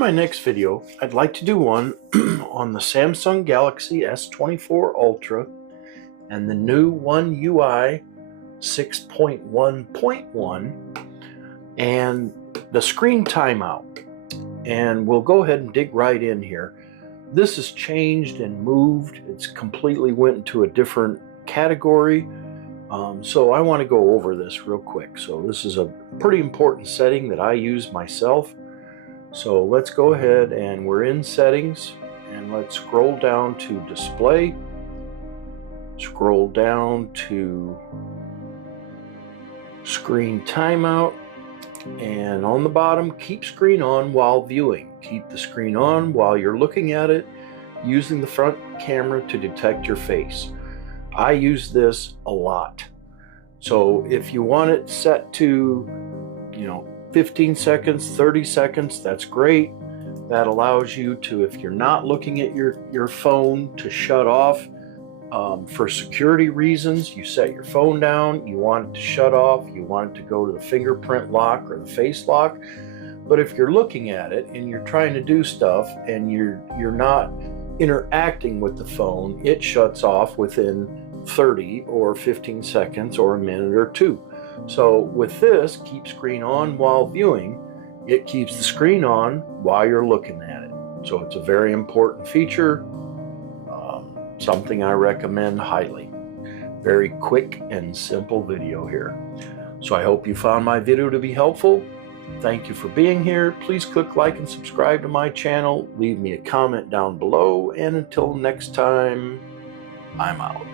my next video, I'd like to do one on the Samsung Galaxy S24 Ultra and the new One UI 6.1.1 and the screen timeout. And we'll go ahead and dig right in here. This has changed and moved. It's completely went into a different category. So I want to go over this real quick. So this is a pretty important setting that I use myself. So let's go ahead and we're in settings, and let's scroll down to display, scroll down to screen timeout, and on the bottom, keep screen on while viewing. Keep the screen on while you're looking at it, using the front camera to detect your face. I use this a lot. So if you want it set to, 15 seconds, 30 seconds, that's great. That allows you to, if you're not looking at your phone, to shut off. For security reasons, you set your phone down, you want it to shut off, you want it to go to the fingerprint lock or the face lock. But if you're looking at it and you're trying to do stuff and you're not interacting with the phone, it shuts off within 30 or 15 seconds or a minute or two. So with this, keep screen on while viewing. It keeps the screen on while you're looking at it. So it's a very important feature, something I recommend highly. Very quick and simple video here. So I hope you found my video to be helpful. Thank you for being here. Please click like and subscribe to my channel. Leave me a comment down below. And until next time, I'm out.